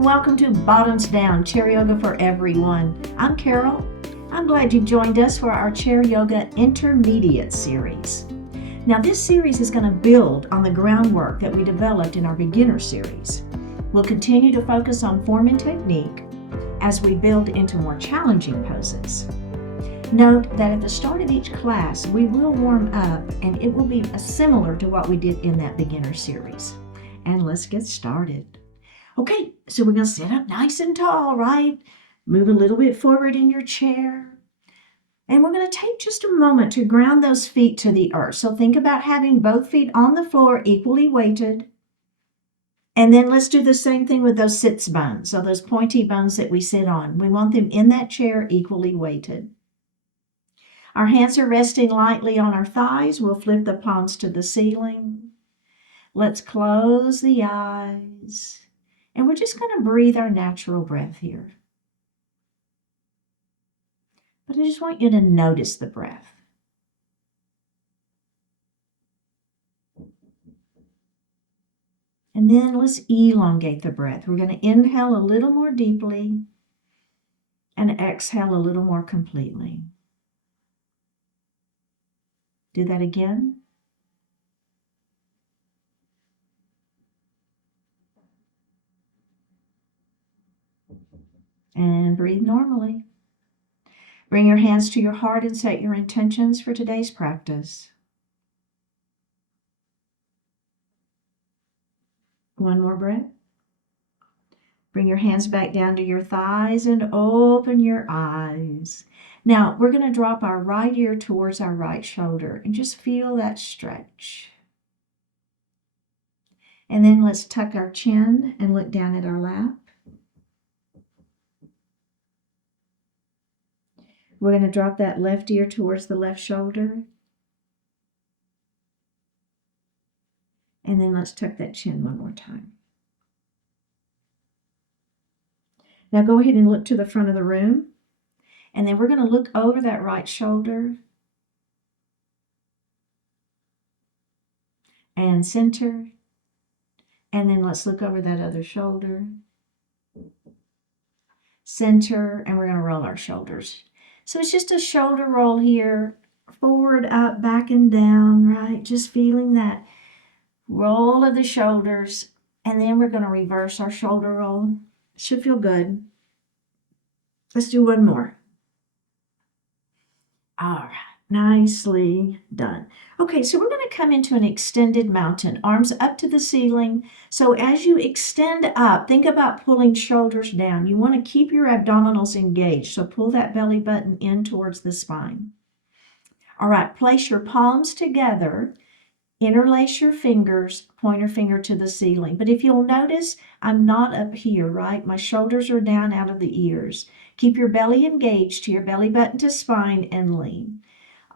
and welcome to Bottoms Down Chair Yoga for Everyone. I'm Carol. I'm glad you joined us for our Chair Yoga Intermediate series. Now this series is going to build on the groundwork that we developed in our beginner series. We'll continue to focus on form and technique as we build into more challenging poses. Note that at the start of each class, we will warm up and it will be similar to what we did in that beginner series. And let's get started. Okay, so we're going to sit up nice and tall, right? Move a little bit forward in your chair. And we're going to take just a moment to ground those feet to the earth. So think about having both feet on the floor equally weighted. And then let's do the same thing with those sits bones. So those pointy bones that we sit on. We want them in that chair equally weighted. Our hands are resting lightly on our thighs. We'll flip the palms to the ceiling. Let's close the eyes. And we're just going to breathe our natural breath here. But I just want you to notice the breath. And then let's elongate the breath. We're going to inhale a little more deeply and exhale a little more completely. Do that again. And breathe normally. Bring your hands to your heart and set your intentions for today's practice. One more breath. Bring your hands back down to your thighs and open your eyes. Now, we're going to drop our right ear towards our right shoulder and just feel that stretch. And then let's tuck our chin and look down at our lap. We're going to drop that left ear towards the left shoulder. And then let's tuck that chin one more time. Now go ahead and look to the front of the room. And then we're going to look over that right shoulder. And center. And then let's look over that other shoulder. Center. And we're going to roll our shoulders. So it's just a shoulder roll here. Forward, up, back, and down, right? Just feeling that roll of the shoulders. And then we're going to reverse our shoulder roll. Should feel good. Let's do one more. All right, nicely done. Okay, so we're going to come into an extended mountain, arms up to the ceiling. So as you extend up, think about pulling shoulders down. You want to keep your abdominals engaged, so pull that belly button in towards the spine. All right, place your palms together. Interlace your fingers, pointer finger to the ceiling. But if you'll notice, I'm not up here, right? My shoulders are down out of the ears. Keep your belly engaged to your belly button to spine and lean.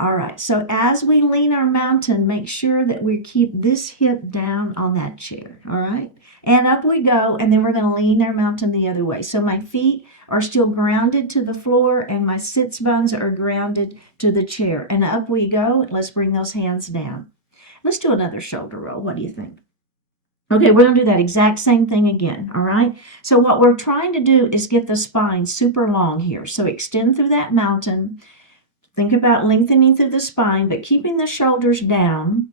All right, so as we lean our mountain, make sure that we keep this hip down on that chair, all right? And up we go, and then we're going to lean our mountain the other way. So my feet are still grounded to the floor, and my sits bones are grounded to the chair. And up we go. Let's bring those hands down. Let's do another shoulder roll. What do you think? Okay, we're going to do that exact same thing again, all right? So what we're trying to do is get the spine super long here. So extend through that mountain. Think about lengthening through the spine, but keeping the shoulders down.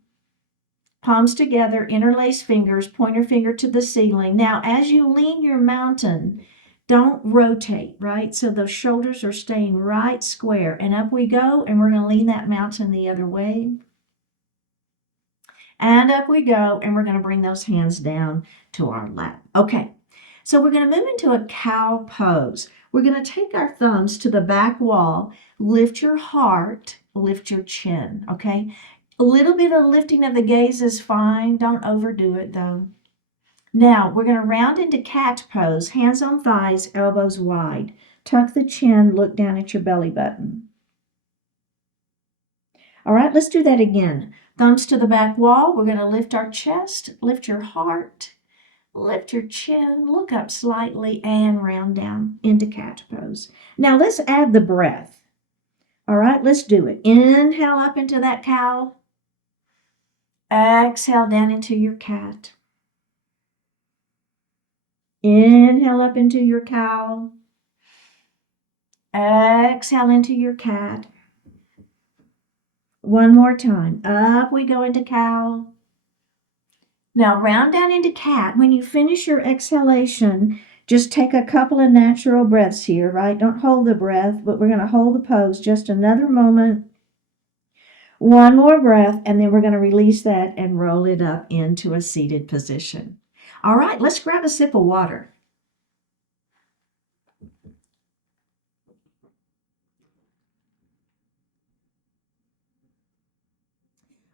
Palms together, interlace fingers, pointer finger to the ceiling. Now, as you lean your mountain, don't rotate, right? So those shoulders are staying right square. And up we go, and we're going to lean that mountain the other way. And up we go, and we're going to bring those hands down to our lap. Okay, so we're going to move into a cow pose. We're going to take our thumbs to the back wall, lift your heart, lift your chin, okay? A little bit of lifting of the gaze is fine. Don't overdo it, though. Now, we're going to round into cat pose, hands on thighs, elbows wide. Tuck the chin, look down at your belly button. All right, let's do that again. Thumbs to the back wall. We're going to lift our chest, lift your heart, lift your chin, look up slightly, and round down into cat pose. Now let's add the breath. All right, let's do it. Inhale up into that cow. Exhale down into your cat. Inhale Inhale up into your cow. Exhale into your cat. One more time. Up we go into cow. Now round down into cat. When you finish your exhalation, just take a couple of natural breaths here, right? Don't hold the breath, but we're going to hold the pose just another moment. One more breath, and then we're going to release that and roll it up into a seated position. All right, let's grab a sip of water.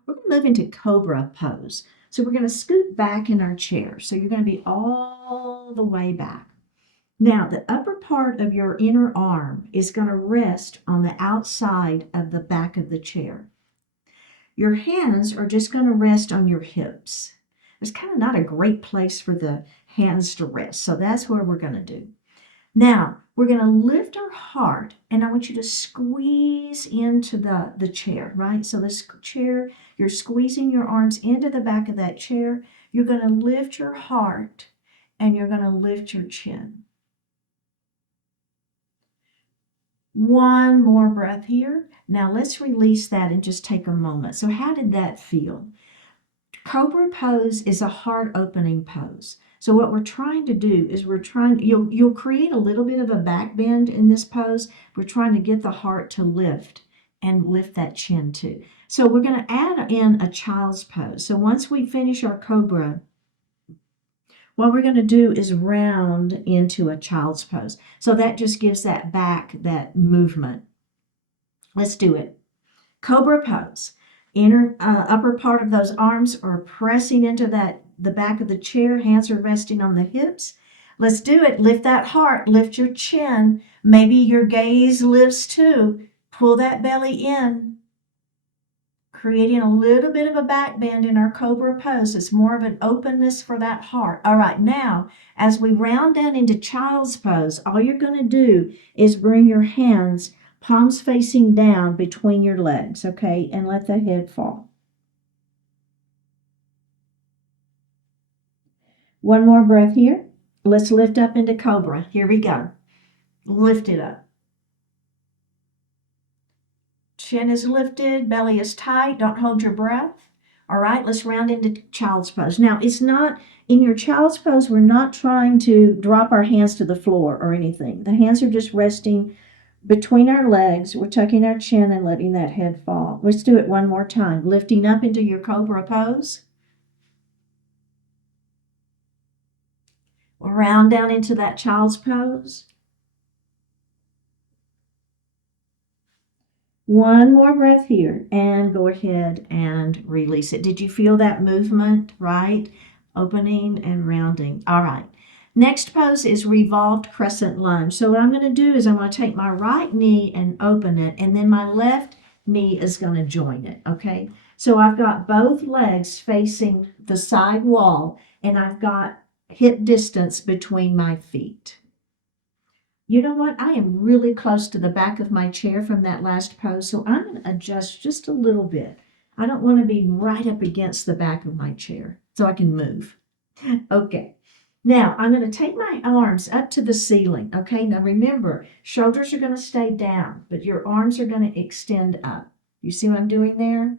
We're going to move into cobra pose. So we're going to scoot back in our chair. So you're going to be all the way back. Now, the upper part of your inner arm is going to rest on the outside of the back of the chair. Your hands are just going to rest on your hips. It's kind of not a great place for the hands to rest. So that's where we're going to do. Now, we're going to lift our heart, and I want you to squeeze into the chair, right? So this chair, you're squeezing your arms into the back of that chair. You're going to lift your heart, and you're going to lift your chin. One more breath here. Now let's release that and just take a moment. So how did that feel? Cobra pose is a heart opening pose. So what we're trying to do is you'll create a little bit of a back bend in this pose. We're trying to get the heart to lift and lift that chin too. So we're going to add in a child's pose. So once we finish our cobra, what we're going to do is round into a child's pose. So that just gives that back, that movement. Let's do it. Cobra pose. Upper part of those arms are pressing into the back of the chair. Hands are resting on the hips. Let's do it. Lift that heart. Lift your chin. Maybe your gaze lifts too. Pull that belly in. Creating a little bit of a back bend in our cobra pose. It's more of an openness for that heart. All right, now, as we round down into child's pose, all you're going to do is bring your hands palms facing down between your legs, okay, and let the head fall. One more breath here. Let's lift up into cobra. Here we go. Lift it up. Chin is lifted, belly is tight. Don't hold your breath. All right, let's round into child's pose. Now, it's not, in your child's pose, we're not trying to drop our hands to the floor or anything. The hands are just resting between our legs. We're tucking our chin and letting that head fall. Let's do it one more time. Lifting up into your cobra pose. We'll round down into that child's pose. One more breath here and go ahead and release it. Did you feel that movement, right? Opening and rounding. All right. Next pose is revolved crescent lunge. So what I'm going to do is I'm going to take my right knee and open it, and then my left knee is going to join it, okay? So I've got both legs facing the side wall, and I've got hip distance between my feet. You know what? I am really close to the back of my chair from that last pose, so I'm going to adjust just a little bit. I don't want to be right up against the back of my chair so I can move. Okay. Now, I'm going to take my arms up to the ceiling. Okay. Now, remember, shoulders are going to stay down, but your arms are going to extend up. You see what I'm doing there?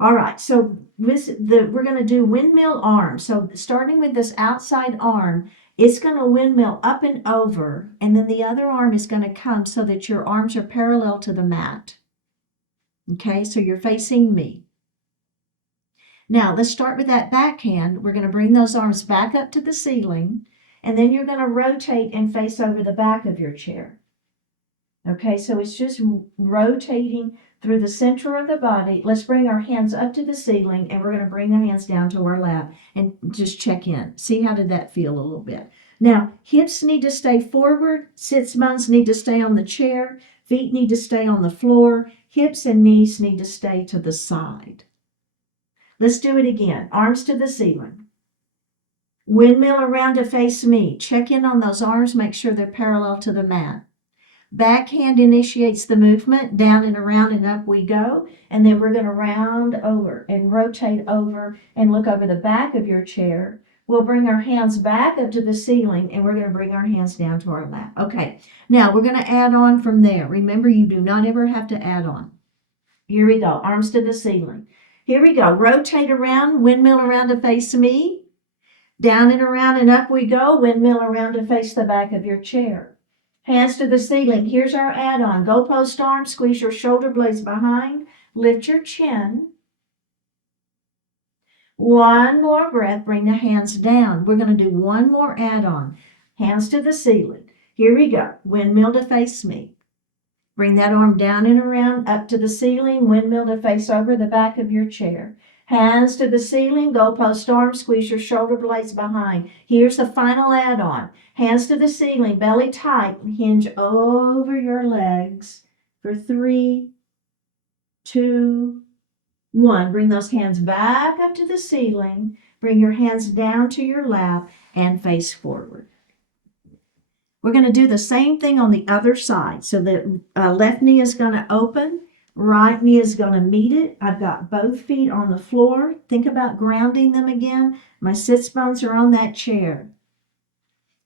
All right. So we're going to do windmill arms. So starting with this outside arm, it's going to windmill up and over, and then the other arm is going to come so that your arms are parallel to the mat. Okay, so you're facing me. Now, let's start with that backhand. We're going to bring those arms back up to the ceiling, and then you're going to rotate and face over the back of your chair. Okay, so it's just rotating through the center of the body. Let's bring our hands up to the ceiling, and we're going to bring the hands down to our lap and just check in. See, how did that feel a little bit? Now, hips need to stay forward. Sits bones need to stay on the chair. Feet need to stay on the floor. Hips and knees need to stay to the side. Let's do it again. Arms to the ceiling. Windmill around to face me. Check in on those arms. Make sure they're parallel to the mat. Backhand initiates the movement, down and around and up we go, and then we're going to round over and rotate over and look over the back of your chair, We'll bring our hands back up to the ceiling and we're going to bring our hands down to our lap. Okay, now we're going to add on from there. Remember, you do not ever have to add on. Here we go, arms to the ceiling. Here we go, rotate around, windmill around to face me. Down and around and up we go, windmill around to face the back of your chair. Hands to the ceiling. Here's our add-on. Go post arm, squeeze your shoulder blades behind, lift your chin. One more breath, bring the hands down. We're going to do one more add-on. Hands to the ceiling. Here we go. Windmill to face me. Bring that arm down and around, up to the ceiling, windmill to face over the back of your chair. Hands to the ceiling, go post arm, squeeze your shoulder blades behind. Here's the final add-on. Hands to the ceiling, belly tight, hinge over your legs for 3, 2, 1. Bring those hands back up to the ceiling. Bring your hands down to your lap and face forward. We're going to do the same thing on the other side. So the left knee is going to open, right knee is going to meet it. I've got both feet on the floor. Think about grounding them again. My sits bones are on that chair.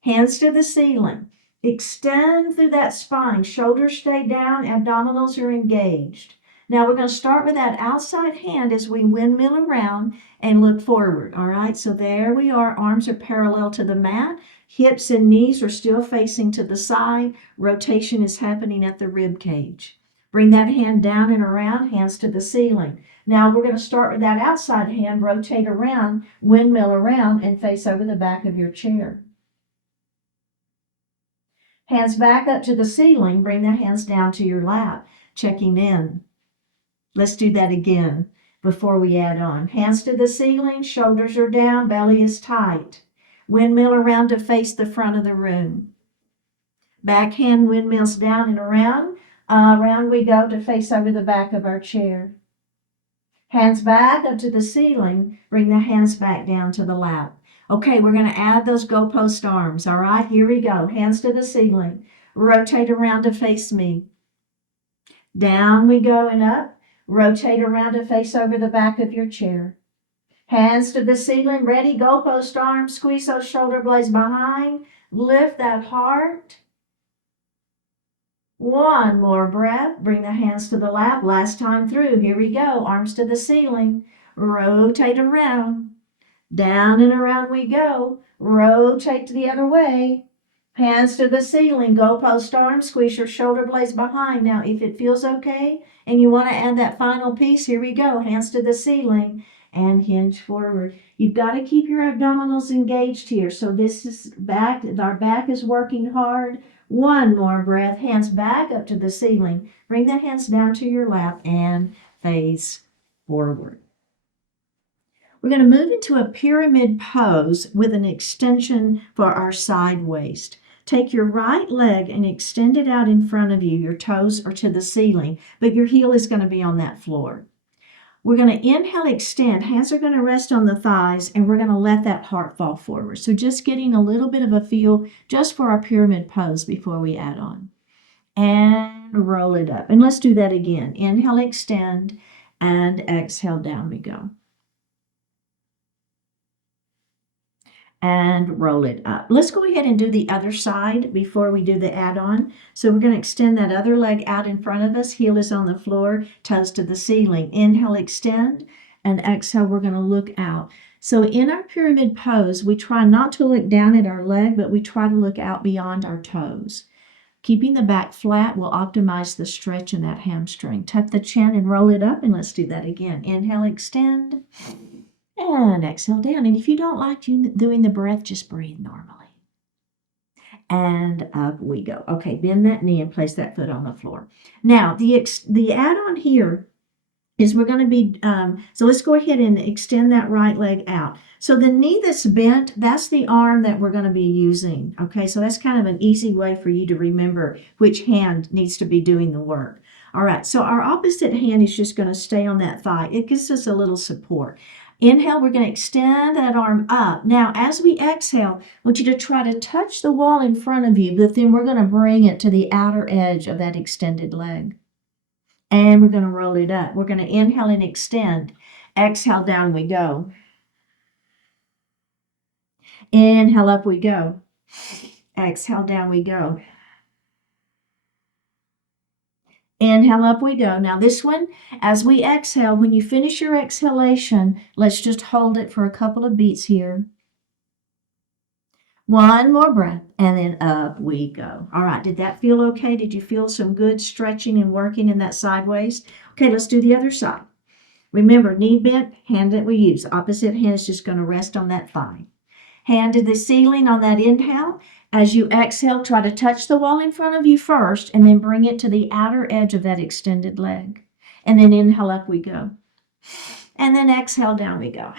Hands to the ceiling. Extend through that spine. Shoulders stay down, abdominals are engaged. Now we're going to start with that outside hand as we windmill around and look forward. All right, so there we are. Arms are parallel to the mat. Hips and knees are still facing to the side. Rotation is happening at the rib cage. Bring that hand down and around, hands to the ceiling. Now we're going to start with that outside hand, rotate around, windmill around, and face over the back of your chair. Hands back up to the ceiling, bring the hands down to your lap, checking in. Let's do that again before we add on. Hands to the ceiling, shoulders are down, belly is tight. Windmill around to face the front of the room. Back hand windmills down and around. Around we go to face over the back of our chair. Hands back up to the ceiling. Bring the hands back down to the lap. Okay, we're going to add those goalpost arms. All right, here we go. Hands to the ceiling. Rotate around to face me. Down we go and up. Rotate around to face over the back of your chair. Hands to the ceiling, ready, goalpost arms, squeeze those shoulder blades behind, lift that heart. One more breath, bring the hands to the lap, last time through, here we go, arms to the ceiling, rotate around, down and around we go, rotate to the other way. Hands to the ceiling, goalpost arms, squeeze your shoulder blades behind. Now, if it feels okay and you want to add that final piece, here we go. Hands to the ceiling and hinge forward. You've got to keep your abdominals engaged here. So this is back, our back is working hard. One more breath, hands back up to the ceiling. Bring the hands down to your lap and face forward. We're going to move into a pyramid pose with an extension for our side waist. Take your right leg and extend it out in front of you. Your toes are to the ceiling, but your heel is going to be on that floor. We're going to inhale, extend. Hands are going to rest on the thighs, and we're going to let that heart fall forward. So just getting a little bit of a feel just for our pyramid pose before we add on. And roll it up. And let's do that again. Inhale, extend, and exhale, down we go. And roll it up. Let's go ahead and do the other side before we do the add-on. So we're going to extend that other leg out in front of us. Heel is on the floor, toes to the ceiling. Inhale, extend, and exhale, we're going to look out. So in our pyramid pose, we try not to look down at our leg, but we try to look out beyond our toes. Keeping the back flat will optimize the stretch in that hamstring. Tuck the chin and roll it up, and let's do that again. Inhale, extend. And exhale down. And if you don't like doing the breath, just breathe normally. And up we go. Okay, bend that knee and place that foot on the floor. Now, the add-on here is we're going to be, so let's go ahead and extend that right leg out. So the knee that's bent, that's the arm that we're going to be using. Okay, so that's kind of an easy way for you to remember which hand needs to be doing the work. All right, so our opposite hand is just going to stay on that thigh. It gives us a little support. Inhale, we're going to extend that arm up. Now, as we exhale, I want you to try to touch the wall in front of you, but then we're going to bring it to the outer edge of that extended leg. And we're going to roll it up. We're going to inhale and extend. Exhale, down we go. Inhale, up we go. Exhale, down we go. Inhale, up we go. Now this one, as we exhale, when you finish your exhalation, let's just hold it for a couple of beats here. One more breath, and then up we go. All right, did that feel okay? Did you feel some good stretching and working in that sideways? Okay, let's do the other side. Remember, knee bent, hand that we use. Opposite hand is just going to rest on that thigh. Hand to the ceiling on that inhale. As you exhale, try to touch the wall in front of you first, and then bring it to the outer edge of that extended leg. And then inhale, up we go. And then exhale, down we go.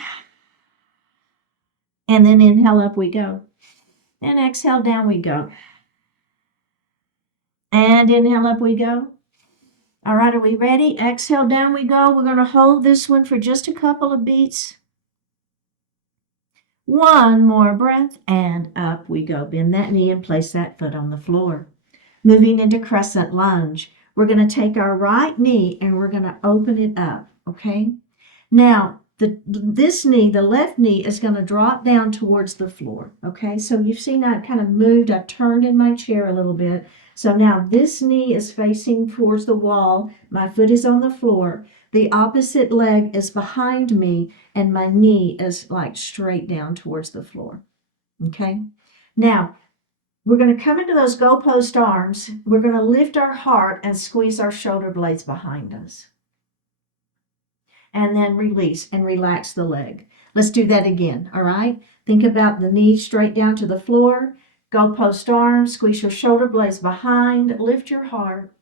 And then inhale, up we go. And exhale, down we go. And inhale, up we go. All right, are we ready? Exhale, down we go. We're going to hold this one for just a couple of beats. One more breath, and up we go. Bend that knee and place that foot on the floor. Moving into crescent lunge. We're going to take our right knee and we're going to open it up, okay? Now, this knee, the left knee, is going to drop down towards the floor, okay? So you've seen I kind of moved, I turned in my chair a little bit. So now this knee is facing towards the wall. My foot is on the floor. The opposite leg is behind me, and my knee is like straight down towards the floor, okay? Now, we're going to come into those goalpost arms. We're going to lift our heart and squeeze our shoulder blades behind us. And then release and relax the leg. Let's do that again, all right? Think about the knee straight down to the floor, goalpost arms, squeeze your shoulder blades behind, lift your heart.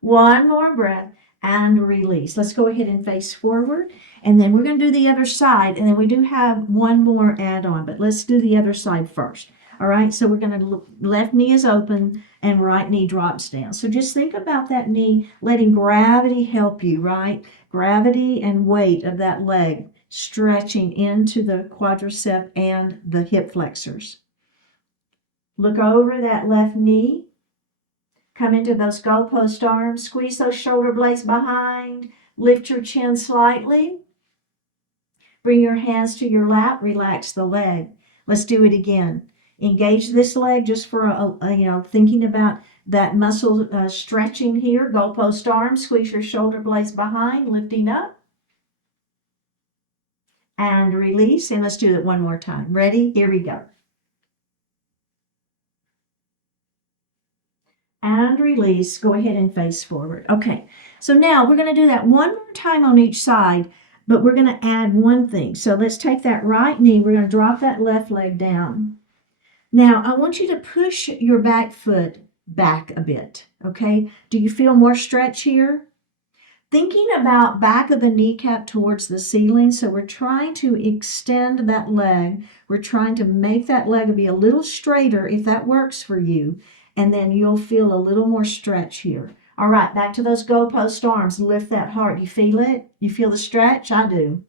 One more breath and release. Let's go ahead and face forward, and then we're going to do the other side, and then we do have one more add-on, but let's do the other side first. All right, so we're going to, left knee is open and right knee drops down. So just think about that knee, letting gravity help you, right? Gravity and weight of that leg stretching into the quadricep and the hip flexors. Look over that left knee. Come into those goalpost arms. Squeeze those shoulder blades behind. Lift your chin slightly. Bring your hands to your lap. Relax the leg. Let's do it again. Engage this leg just for thinking about that muscle stretching here. Goalpost arms. Squeeze your shoulder blades behind, lifting up. And release. And let's do it one more time. Ready? Here we go. And release. Go ahead and face forward. Okay. So now we're going to do that one more time on each side, but we're going to add one thing. So let's take that right knee. We're going to drop that left leg down. Now, I want you to push your back foot back a bit, okay? Do you feel more stretch here? Thinking about back of the kneecap towards the ceiling, so we're trying to extend that leg. We're trying to make that leg be a little straighter if that works for you, and then you'll feel a little more stretch here. All right, back to those goalpost arms. Lift that heart. You feel it? You feel the stretch? I do.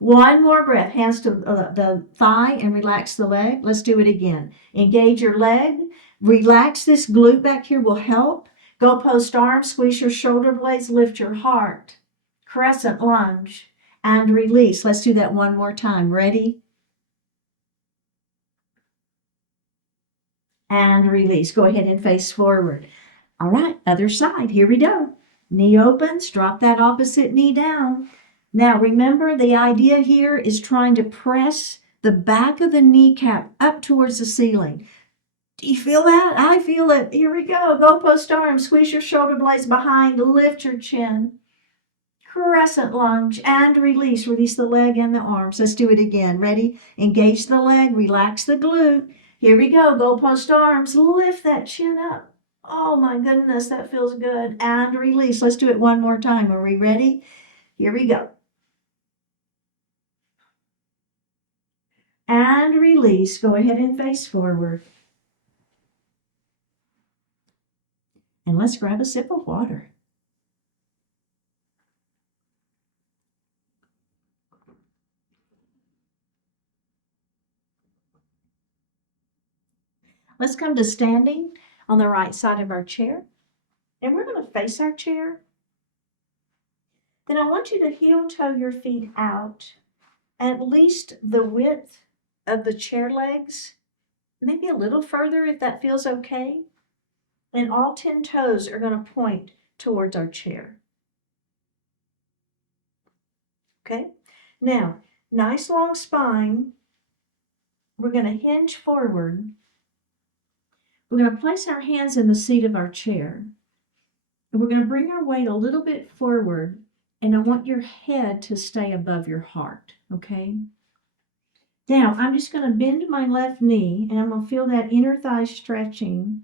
One more breath. Hands to the thigh and relax the leg. Let's do it again. Engage your leg. Relax this glute back here will help. Goalpost arms. Squeeze your shoulder blades. Lift your heart. Crescent lunge. And release. Let's do that one more time. Ready? And release. Go ahead and face forward. All right, other side. Here we go. Knee opens. Drop that opposite knee down. Now remember, the idea here is trying to press the back of the kneecap up towards the ceiling. Do you feel that? I feel it. Here we go. Goalpost arms. Squeeze your shoulder blades behind. Lift your chin. Crescent lunge and release. Release the leg and the arms. Let's do it again. Ready? Engage the leg. Relax the glute. Here we go. Goalpost arms. Lift that chin up. Oh my goodness, that feels good. And release. Let's do it one more time. Are we ready? Here we go. And release. Go ahead and face forward. And let's grab a sip of water. Let's come to standing on the right side of our chair. And we're going to face our chair. Then I want you to heel toe your feet out at least the width of the chair legs, maybe a little further if that feels okay. And all 10 toes are going to point towards our chair. Okay? Now, nice long spine. We're going to hinge forward. We're going to place our hands in the seat of our chair. And we're going to bring our weight a little bit forward. And I want your head to stay above your heart. Okay? Now, I'm just going to bend my left knee. And I'm going to feel that inner thigh stretching.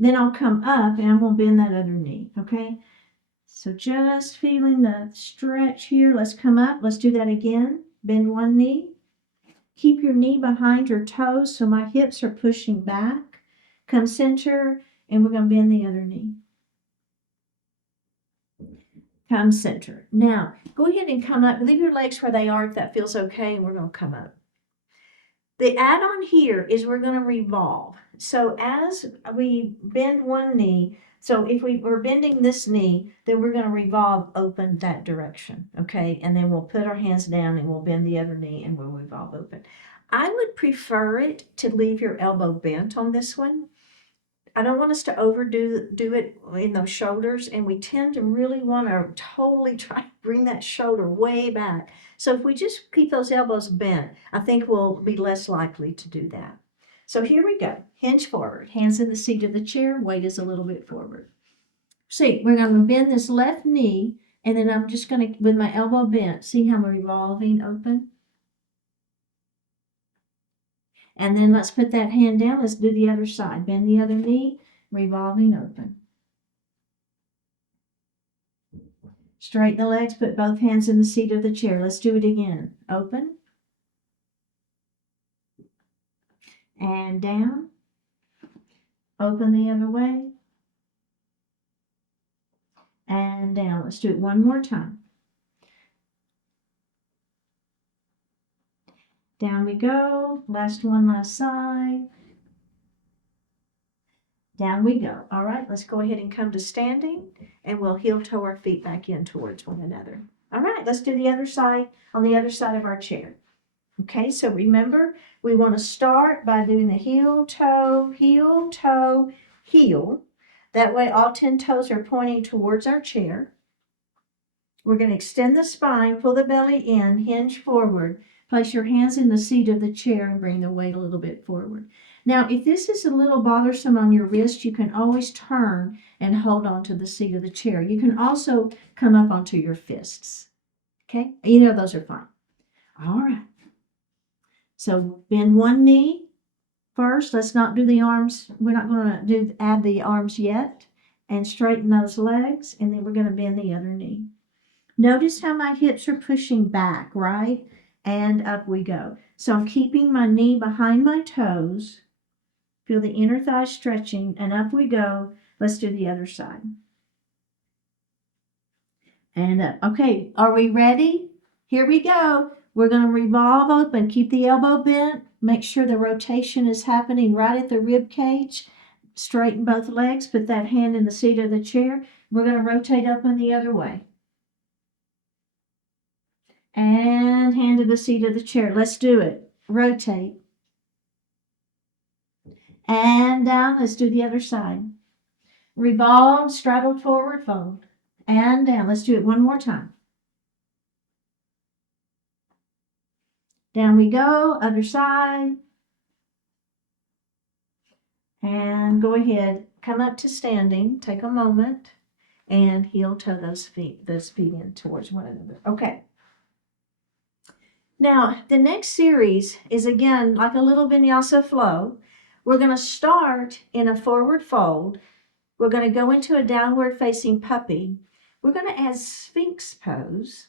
Then I'll come up and I'm going to bend that other knee. Okay? So just feeling the stretch here. Let's come up. Let's do that again. Bend one knee. Keep your knee behind your toes so my hips are pushing back. Come center, and we're going to bend the other knee. Come center. Now, go ahead and come up. Leave your legs where they are if that feels okay, and we're going to come up. The add-on here is we're going to revolve. So as we bend one knee, so if we were bending this knee, then we're going to revolve open that direction, okay? And then we'll put our hands down and we'll bend the other knee and we'll revolve open. I would prefer it to leave your elbow bent on this one. I don't want us to overdo it in those shoulders, and we tend to really want to totally try to bring that shoulder way back. So if we just keep those elbows bent, I think we'll be less likely to do that. So here we go. Hinge forward, hands in the seat of the chair, weight is a little bit forward. See, we're going to bend this left knee, and then I'm just going to, with my elbow bent, see how I'm revolving open? And then let's put that hand down. Let's do the other side. Bend the other knee, revolving open. Straighten the legs, put both hands in the seat of the chair. Let's do it again. Open. And down. Open the other way. And down. Let's do it one more time. Down we go. Last one, last side. Down we go. All right, let's go ahead and come to standing, and we'll heel toe our feet back in towards one another. All right, let's do the other side on the other side of our chair. Okay, so remember, we want to start by doing the heel, toe, heel. That way all 10 toes are pointing towards our chair. We're going to extend the spine, pull the belly in, hinge forward. Place your hands in the seat of the chair and bring the weight a little bit forward. Now, if this is a little bothersome on your wrist, you can always turn and hold on to the seat of the chair. You can also come up onto your fists. Okay? Either of those are fine. All right. So bend one knee first. Let's not do the arms. We're not going to add the arms yet. And straighten those legs. And then we're going to bend the other knee. Notice how my hips are pushing back, right? And up we go. So I'm keeping my knee behind my toes. Feel the inner thigh stretching, and up we go. Let's do the other side. And up. Okay, are we ready? Here we go. We're going to revolve open. Keep the elbow bent. Make sure the rotation is happening right at the rib cage. Straighten both legs. Put that hand in the seat of the chair. We're going to rotate open the other way. And hand to the seat of the chair. Let's do it. Rotate. And down. Let's do the other side. Revolve, straddle forward, fold. And down. Let's do it one more time. Down we go. Other side. And go ahead. Come up to standing. Take a moment. And heel toe those feet in towards one another. Okay. Now, the next series is, again, like a little vinyasa flow. We're going to start in a forward fold. We're going to go into a downward facing puppy. We're going to add Sphinx pose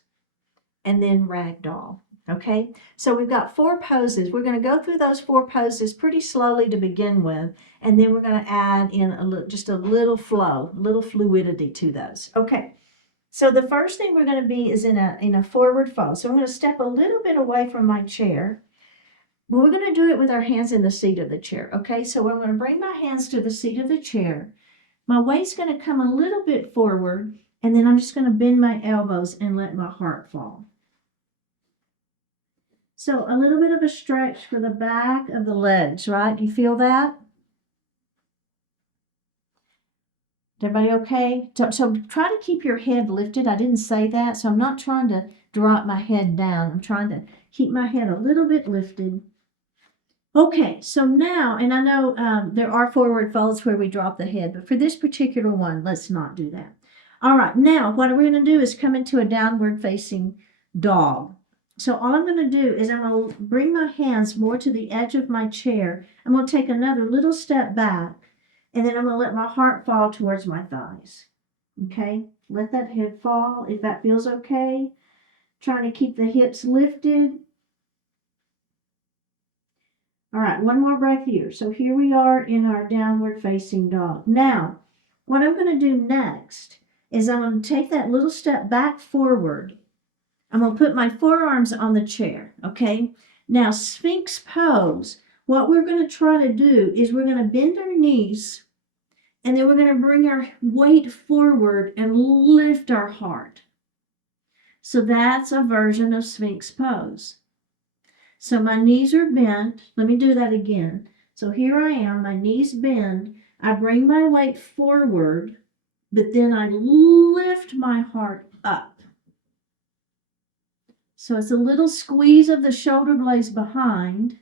and then ragdoll. Okay, so we've got 4 poses. We're going to go through those 4 poses pretty slowly to begin with, and then we're going to add in just a little flow, a little fluidity to those. Okay. So the first thing we're going to be is in a forward fold. So I'm going to step a little bit away from my chair. We're going to do it with our hands in the seat of the chair. Okay, so I'm going to bring my hands to the seat of the chair. My weight's going to come a little bit forward, and then I'm just going to bend my elbows and let my heart fall. So a little bit of a stretch for the back of the legs, right? Do you feel that? Everybody okay? So try to keep your head lifted. I didn't say that, so I'm not trying to drop my head down. I'm trying to keep my head a little bit lifted. Okay, so now, and I know there are forward folds where we drop the head, but for this particular one, let's not do that. All right, now what we're going to do is come into a downward facing dog. So all I'm going to do is I'm going to bring my hands more to the edge of my chair. I'm going to take another little step back, and then I'm going to let my heart fall towards my thighs. Okay, let that head fall if that feels okay. Trying to keep the hips lifted. All right, one more breath here. So here we are in our downward facing dog. Now, what I'm going to do next is I'm going to take that little step back forward. I'm going to put my forearms on the chair, okay? Now, Sphinx pose, what we're going to try to do is we're going to bend our knees, and then we're going to bring our weight forward and lift our heart. So that's a version of Sphinx pose. So my knees are bent. Let me do that again. So here I am, my knees bend. I bring my weight forward, but then I lift my heart up. So it's a little squeeze of the shoulder blades behind.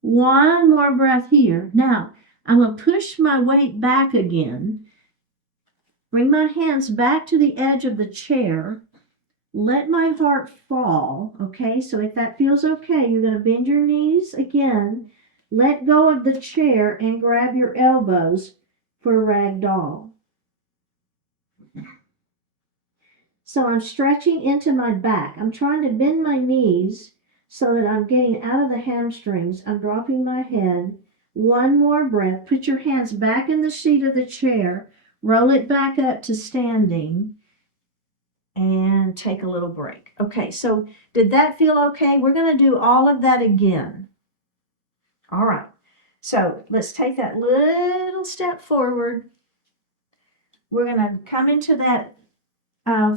One more breath here. Now, I'm going to push my weight back again. Bring my hands back to the edge of the chair. Let my heart fall, okay? So if that feels okay, you're going to bend your knees again. Let go of the chair and grab your elbows for ragdoll. So I'm stretching into my back. I'm trying to bend my knees so that I'm getting out of the hamstrings. I'm dropping my head. One more breath. Put your hands back in the seat of the chair. Roll it back up to standing. And take a little break. Okay, so did that feel okay? We're going to do all of that again. All right, so let's take that little step forward. We're going to come into that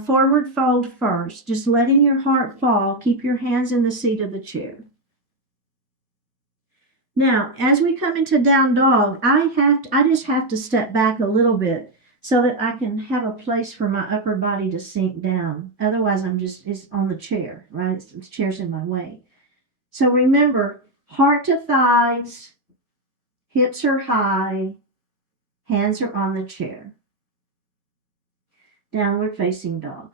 forward fold first, just letting your heart fall. Keep your hands in the seat of the chair. Now, as we come into down dog, I just have to step back a little bit so that I can have a place for my upper body to sink down. Otherwise, it's on the chair, right? The chair's in my way. So remember, heart to thighs, hips are high, hands are on the chair. Downward facing dog.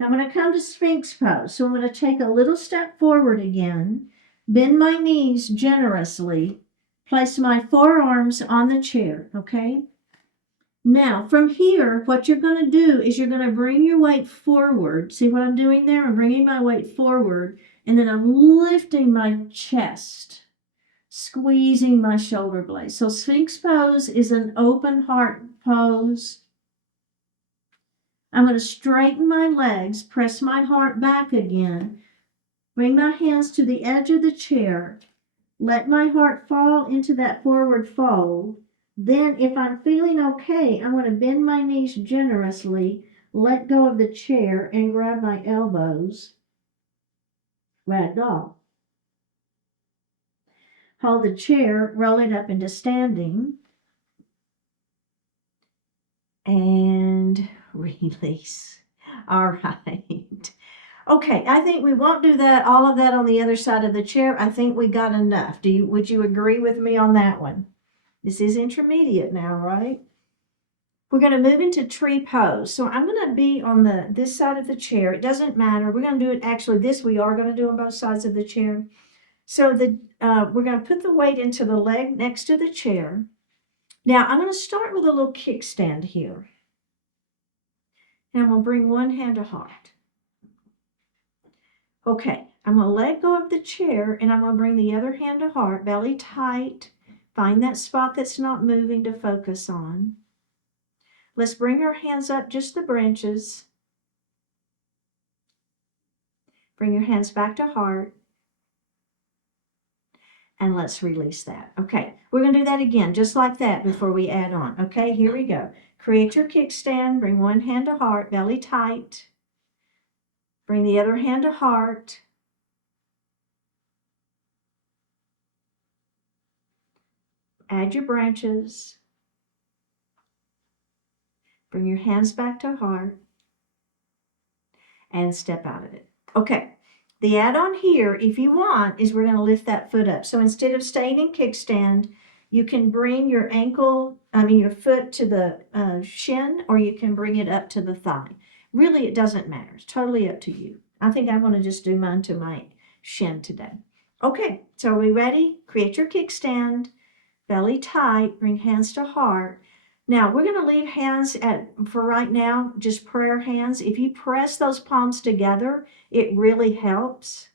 Now I'm going to come to Sphinx pose. So I'm going to take a little step forward again, bend my knees generously, place my forearms on the chair, okay? Now, from here, what you're going to do is you're going to bring your weight forward. See what I'm doing there? I'm bringing my weight forward, and then I'm lifting my chest, squeezing my shoulder blades. So Sphinx pose is an open heart pose. I'm going to straighten my legs, press my heart back again, bring my hands to the edge of the chair, let my heart fall into that forward fold. Then, if I'm feeling okay, I'm going to bend my knees generously, let go of the chair, and grab my elbows. Ragdoll. Hold the chair, roll it up into standing, and release. All right. Okay, I think we won't do that, all of that on the other side of the chair. I think we got enough. Would you agree with me on that one? This is intermediate now, right? We're going to move into tree pose. So I'm going to be on this side of the chair. It doesn't matter. We're going to do it, actually, we are going to do on both sides of the chair. So we're going to put the weight into the leg next to the chair. Now, I'm going to start with a little kickstand here. And I'm going to bring one hand to heart. Okay, I'm going to let go of the chair, and I'm going to bring the other hand to heart, belly tight. Find that spot that's not moving to focus on. Let's bring our hands up just the branches. Bring your hands back to heart. And let's release that. Okay, we're going to do that again, just like that, before we add on. Okay, here we go. Create your kickstand. Bring one hand to heart, belly tight. Bring the other hand to heart. Add your branches. Bring your hands back to heart. And step out of it. Okay. The add-on here, if you want, is we're going to lift that foot up. So instead of staying in kickstand, you can bring your your foot to the shin, or you can bring it up to the thigh. Really, it doesn't matter. It's totally up to you. I think I'm going to just do mine to my shin today. Okay, so are we ready? Create your kickstand, belly tight, bring hands to heart. Now, we're going to leave hands for right now, just prayer hands. If you press those palms together, it really helps.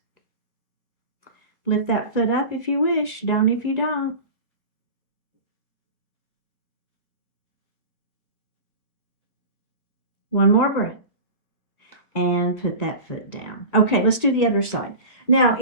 Lift that foot up if you wish. Don't if you don't. One more breath. And put that foot down. Okay, let's do the other side. Now,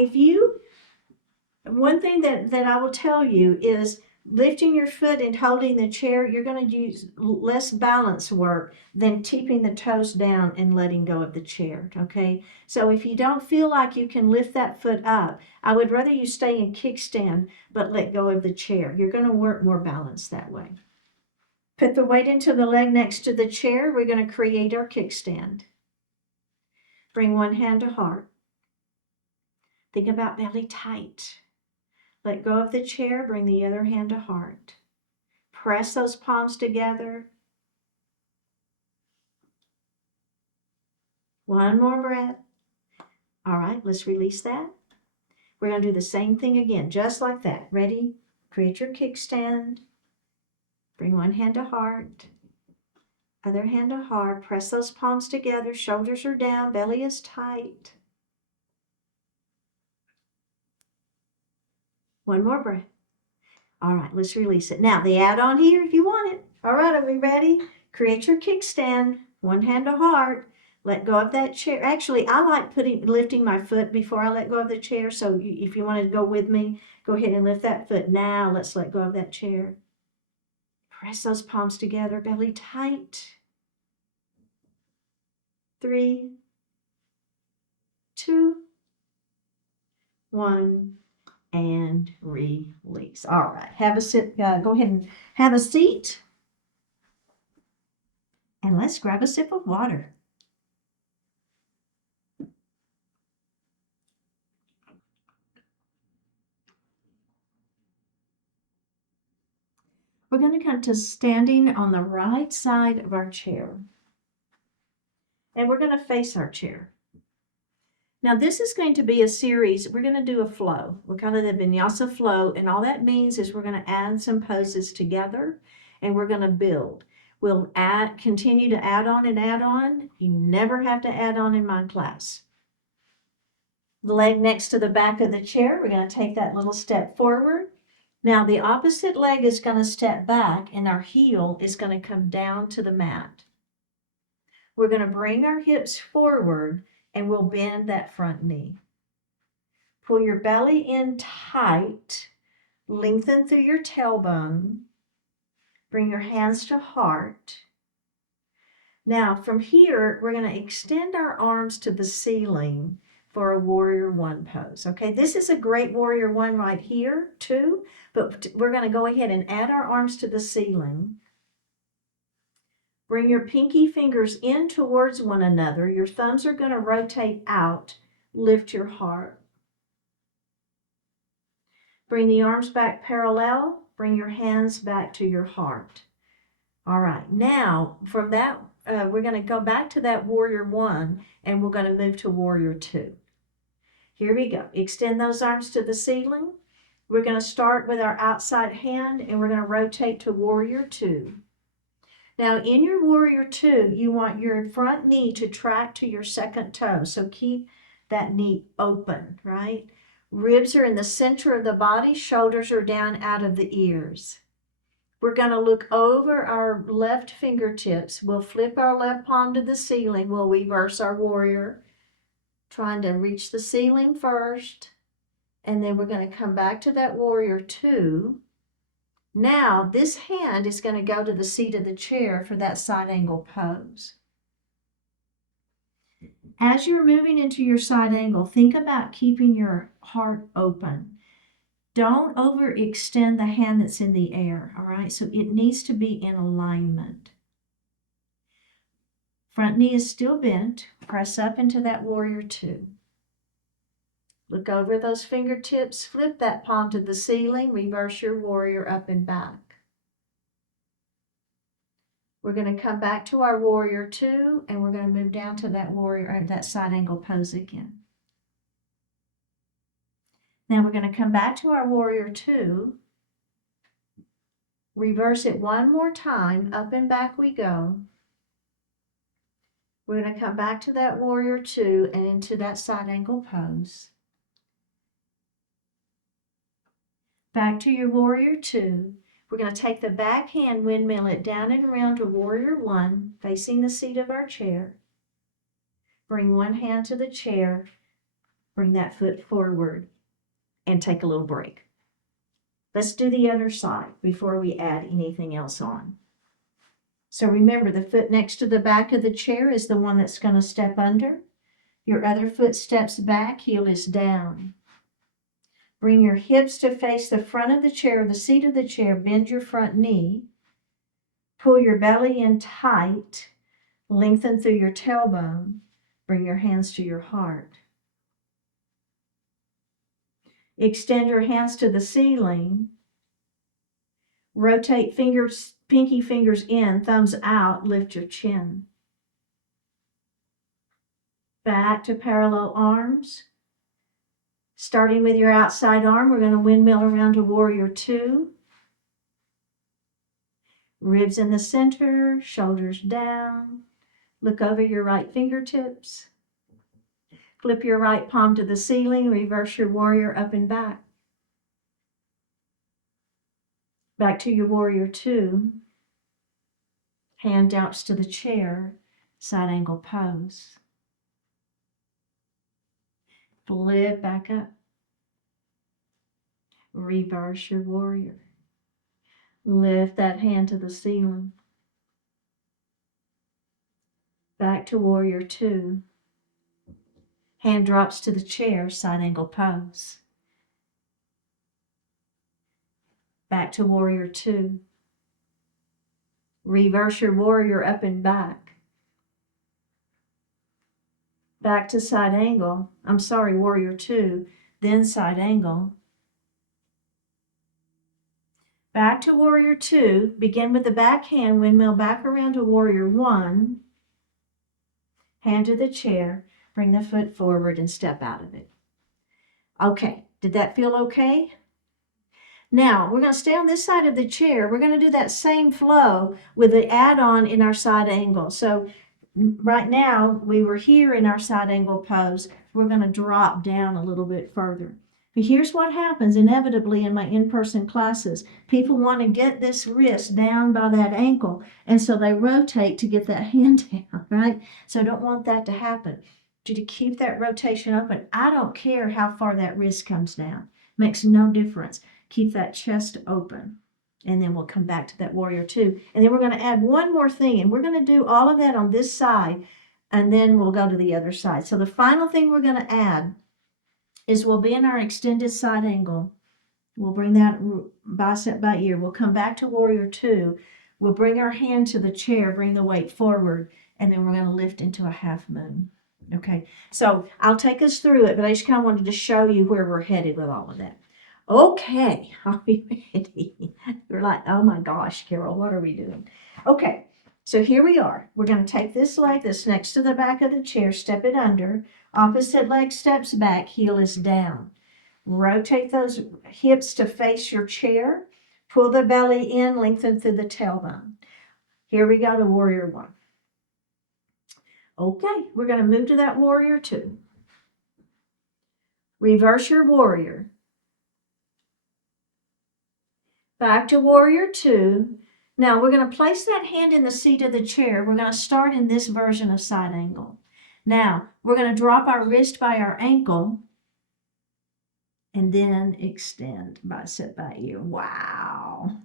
one thing that I will tell you is lifting your foot and holding the chair, you're going to use less balance work than tipping the toes down and letting go of the chair, okay? So if you don't feel like you can lift that foot up, I would rather you stay in kickstand but let go of the chair. You're going to work more balance that way. Put the weight into the leg next to the chair. We're going to create our kickstand. Bring one hand to heart. Think about belly tight. Let go of the chair, bring the other hand to heart. Press those palms together. One more breath. All right, let's release that. We're going to do the same thing again, just like that. Ready? Create your kickstand. Bring one hand to heart. Other hand to heart. Press those palms together. Shoulders are down. Belly is tight. One more breath. All right, let's release it. Now, the add-on here if you want it. All right, are we ready? Create your kickstand. One hand to heart. Let go of that chair. Actually, I like lifting my foot before I let go of the chair. So if you want to go with me, go ahead and lift that foot. Now, let's let go of that chair. Press those palms together. Belly tight. 3, 2, 1. And release. All right, have a sit. Go ahead and have a seat. And let's grab a sip of water. We're going to come to standing on the right side of our chair. And we're going to face our chair. Now, this is going to be a series. We're going to do a flow. We'll call it a vinyasa flow. And all that means is we're going to add some poses together and we're going to build. We'll continue to add on and add on. You never have to add on in my class. The leg next to the back of the chair, we're going to take that little step forward. Now, the opposite leg is going to step back and our heel is going to come down to the mat. We're going to bring our hips forward and we'll bend that front knee. Pull your belly in tight, lengthen through your tailbone, bring your hands to heart. Now from here, we're going to extend our arms to the ceiling for a warrior one pose. Okay, this is a great warrior one right here too, but we're going to go ahead and add our arms to the ceiling. Bring your pinky fingers in towards one another. Your thumbs are going to rotate out. Lift your heart. Bring the arms back parallel. Bring your hands back to your heart. All right, now from that, we're going to go back to that warrior one and we're going to move to warrior two. Here we go. Extend those arms to the ceiling. We're going to start with our outside hand and we're going to rotate to warrior two. Now in your warrior two, you want your front knee to track to your second toe. So keep that knee open, right? Ribs are in the center of the body. Shoulders are down out of the ears. We're going to look over our left fingertips. We'll flip our left palm to the ceiling. We'll reverse our warrior, trying to reach the ceiling first. And then we're going to come back to that warrior two. Now, this hand is going to go to the seat of the chair for that side angle pose. As you're moving into your side angle, think about keeping your heart open. Don't overextend the hand that's in the air, all right? So it needs to be in alignment. Front knee is still bent. Press up into that warrior two. Look over those fingertips. Flip that palm to the ceiling. Reverse your warrior up and back. We're going to come back to our warrior two, and we're going to move down to that warrior, that side angle pose again. Now we're going to come back to our warrior two. Reverse it one more time. Up and back we go. We're going to come back to that warrior two and into that side angle pose. Back to your warrior two. We're going to take the back hand, windmill it down and around to warrior one, facing the seat of our chair. Bring one hand to the chair. Bring that foot forward and take a little break. Let's do the other side before we add anything else on. So remember, the foot next to the back of the chair is the one that's going to step under. Your other foot steps back, heel is down. Bring your hips to face the front of the chair, the seat of the chair. Bend your front knee. Pull your belly in tight. Lengthen through your tailbone. Bring your hands to your heart. Extend your hands to the ceiling. Rotate fingers, pinky fingers in, thumbs out. Lift your chin. Back to parallel arms. Starting with your outside arm, we're going to windmill around to warrior two. Ribs in the center, shoulders down. Look over your right fingertips. Flip your right palm to the ceiling. Reverse your warrior up and back. Back to your warrior two. Hand drops to the chair, side angle pose. Flip back up. Reverse your warrior. Lift that hand to the ceiling. Back to warrior two. Hand drops to the chair, side angle pose. Back to warrior two. Reverse your warrior up and back. Back to side angle. Warrior two, then side angle. Back to warrior two. Begin with the back hand, windmill back around to warrior one. Hand to the chair. Bring the foot forward and step out of it. Okay, did that feel okay? Now, we're going to stay on this side of the chair. We're going to do that same flow with the add-on in our side angle. So right now, we were here in our side angle pose. We're going to drop down a little bit further. But here's what happens inevitably in my in-person classes. People want to get this wrist down by that ankle, and so they rotate to get that hand down, right? So I don't want that to happen. To keep that rotation open, I don't care how far that wrist comes down. Makes no difference. Keep that chest open. And then we'll come back to that warrior two. And then we're going to add one more thing. And we're going to do all of that on this side. And then we'll go to the other side. So the final thing we're going to add is we'll be in our extended side angle. We'll bring that bicep by ear. We'll come back to warrior two. We'll bring our hand to the chair, bring the weight forward. And then we're going to lift into a half moon. Okay, so I'll take us through it, but I just kind of wanted to show you where we're headed with all of that. Okay, are we ready? You're like, oh my gosh, Carol, what are we doing? Okay, so here we are. We're going to take this leg that's next to the back of the chair, step it under. Opposite leg steps back, heel is down. Rotate those hips to face your chair. Pull the belly in, lengthen through the tailbone. Here we go to warrior one. Okay, we're going to move to that warrior two. Reverse your warrior. Back to warrior two. Now we're going to place that hand in the seat of the chair. We're going to start in this version of side angle. Now we're going to drop our wrist by our ankle and then extend bicep by ear. Wow.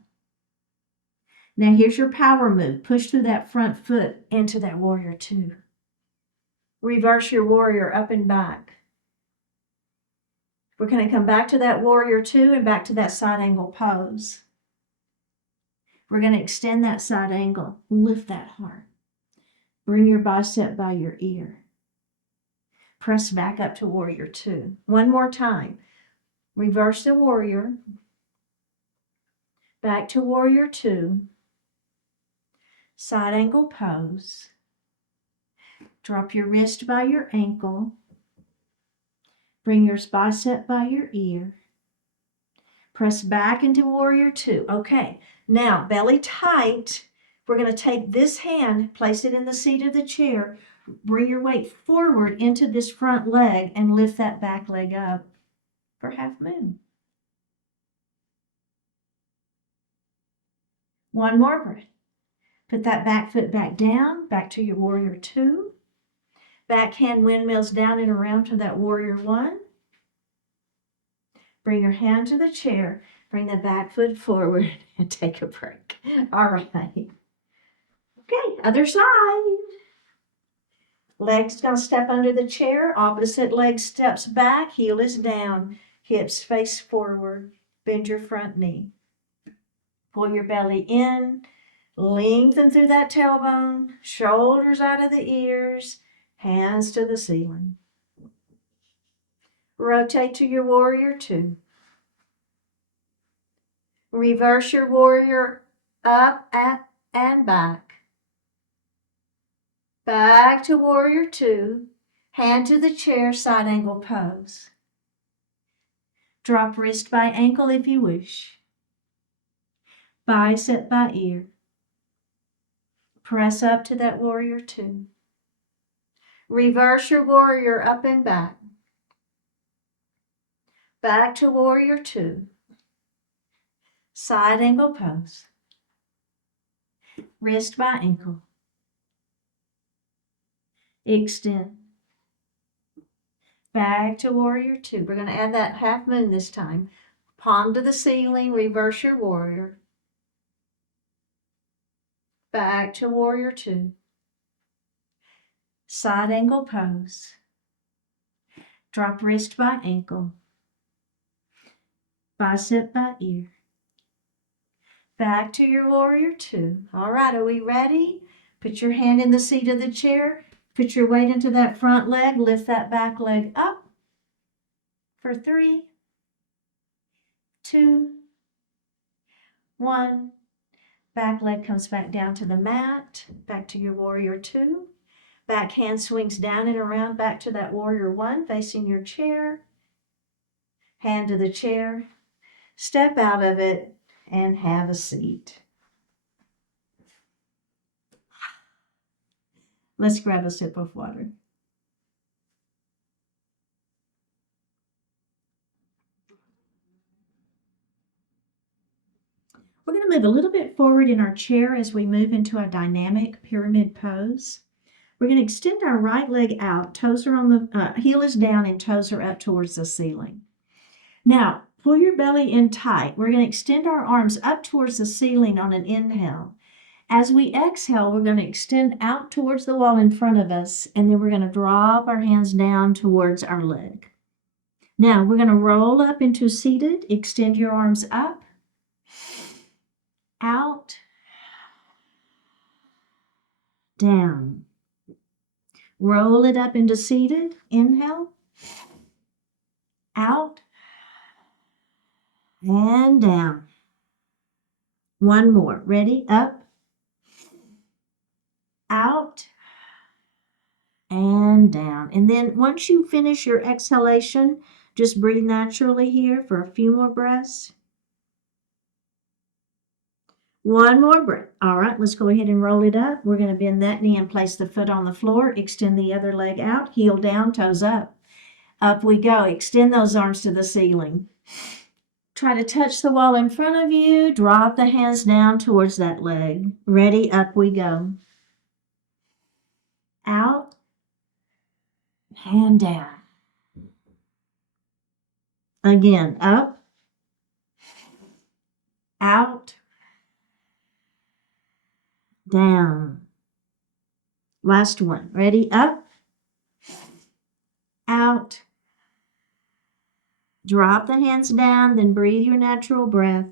Now here's your power move. Push through that front foot into that warrior two. Reverse your warrior up and back. We're going to come back to that warrior two and back to that side angle pose. We're going to extend that side angle. Lift that heart. Bring your bicep by your ear. Press back up to warrior two. One more time. Reverse the warrior. Back to warrior two. Side angle pose. Drop your wrist by your ankle. Bring your bicep by your ear. Press back into warrior two. Okay, now belly tight. We're going to take this hand, place it in the seat of the chair, bring your weight forward into this front leg and lift that back leg up for half moon. One more breath. Put that back foot back down, back to your warrior two. Backhand windmills down and around to that warrior one. Bring your hand to the chair, bring the back foot forward and take a break. All right. Okay, other side. Legs gonna step under the chair, opposite leg steps back, heel is down, hips face forward, bend your front knee. Pull your belly in, lengthen through that tailbone, shoulders out of the ears, hands to the ceiling. Rotate to your warrior two. Reverse your warrior up and back. Back to warrior two. Hand to the chair, side angle pose. Drop wrist by ankle if you wish. Bicep by ear. Press up to that warrior two. Reverse your warrior up and back. Back to warrior two. Side angle pose. Wrist by ankle. Extend. Back to warrior two. We're going to add that half moon this time. Palm to the ceiling, reverse your warrior. Back to warrior two. Side angle pose. Drop wrist by ankle. Bicep by ear. Back to your warrior two. All right, are we ready? Put your hand in the seat of the chair. Put your weight into that front leg. Lift that back leg up for 3, 2, 1. Back leg comes back down to the mat. Back to your warrior two. Back hand swings down and around back to that warrior one facing your chair. Hand to the chair. Step out of it and have a seat. Let's grab a sip of water. We're going to move a little bit forward in our chair as we move into a dynamic pyramid pose. We're going to extend our right leg out. Toes are on the heel is down and toes are up towards the ceiling. Now, pull your belly in tight. We're going to extend our arms up towards the ceiling on an inhale. As we exhale, we're going to extend out towards the wall in front of us, and then we're going to drop our hands down towards our leg. Now, we're going to roll up into seated. Extend your arms up, out, down. Roll it up into seated. Inhale, out, and down. One more. Ready? Up, out, and down. And then once you finish your exhalation, just breathe naturally here for a few more breaths. One more breath. All right, let's go ahead and roll it up. We're going to bend that knee and place the foot on the floor. Extend the other leg out, heel down, toes up. Up we go. Extend those arms to the ceiling. Try to touch the wall in front of you. Drop the hands down towards that leg. Ready? Up we go. Out and down. Again, up, out, down. Last one. Ready? Up, out. Drop the hands down, then breathe your natural breath.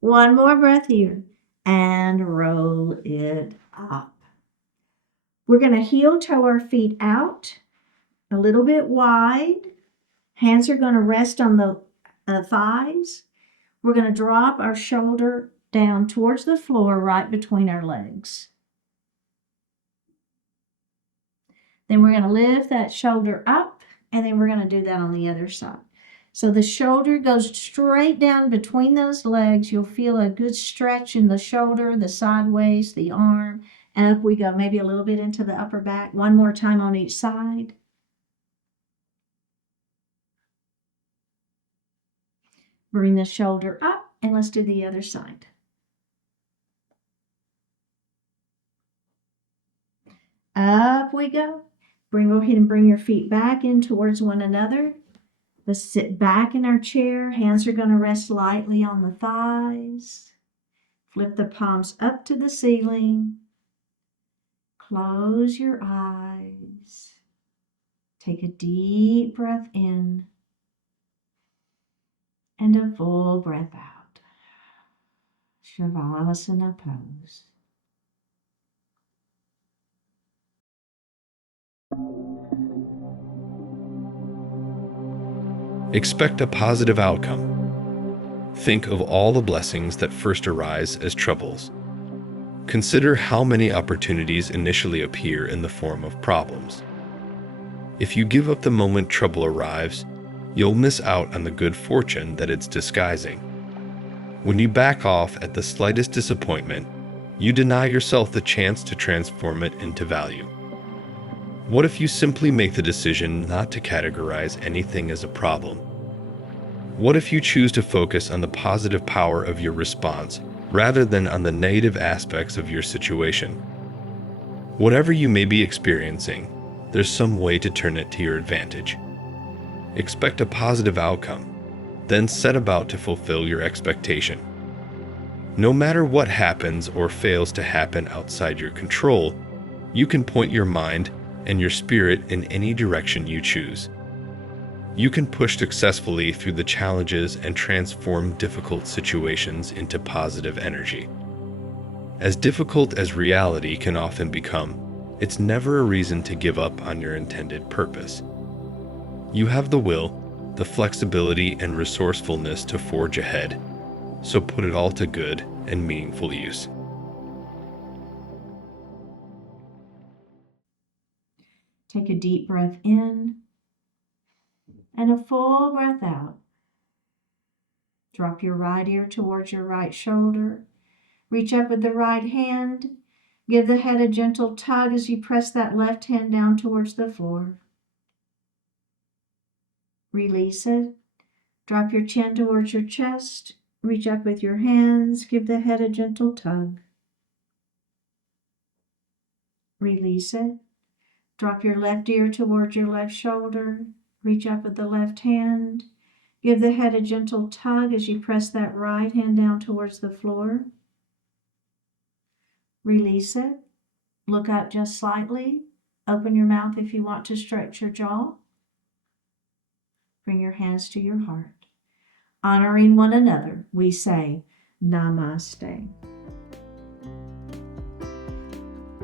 One more breath here, and roll it up. We're going to heel toe our feet out a little bit wide. Hands are going to rest on the thighs. We're going to drop our shoulder down towards the floor right between our legs. Then we're going to lift that shoulder up, and then we're going to do that on the other side. So the shoulder goes straight down between those legs. You'll feel a good stretch in the shoulder, the sideways, the arm, and up we go, maybe a little bit into the upper back. One more time on each side. Bring the shoulder up, and let's do the other side. Up we go. Go ahead and bring your feet back in towards one another. Let's sit back in our chair. Hands are going to rest lightly on the thighs. Flip the palms up to the ceiling. Close your eyes. Take a deep breath in and a full breath out. Shavasana pose. Expect a positive outcome. Think of all the blessings that first arise as troubles. Consider how many opportunities initially appear in the form of problems. If you give up the moment trouble arrives, you'll miss out on the good fortune that it's disguising. When you back off at the slightest disappointment, you deny yourself the chance to transform it into value. What if you simply make the decision not to categorize anything as a problem? What if you choose to focus on the positive power of your response rather than on the negative aspects of your situation? Whatever you may be experiencing, there's some way to turn it to your advantage. Expect a positive outcome, then set about to fulfill your expectation. No matter what happens or fails to happen outside your control, you can point your mind and your spirit in any direction you choose. You can push successfully through the challenges and transform difficult situations into positive energy. As difficult as reality can often become, it's never a reason to give up on your intended purpose. You have the will, the flexibility, and resourcefulness to forge ahead, so put it all to good and meaningful use. Take a deep breath in and a full breath out. Drop your right ear towards your right shoulder. Reach up with the right hand. Give the head a gentle tug as you press that left hand down towards the floor. Release it. Drop your chin towards your chest. Reach up with your hands. Give the head a gentle tug. Release it. Drop your left ear towards your left shoulder. Reach up with the left hand. Give the head a gentle tug as you press that right hand down towards the floor. Release it. Look up just slightly. Open your mouth if you want to stretch your jaw. Bring your hands to your heart. Honoring one another, we say Namaste.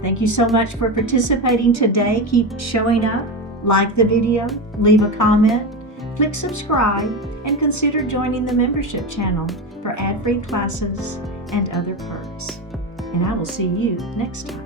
Thank you so much for participating today. Keep showing up, like the video, leave a comment, click subscribe, and consider joining the membership channel for ad-free classes and other perks. And I will see you next time.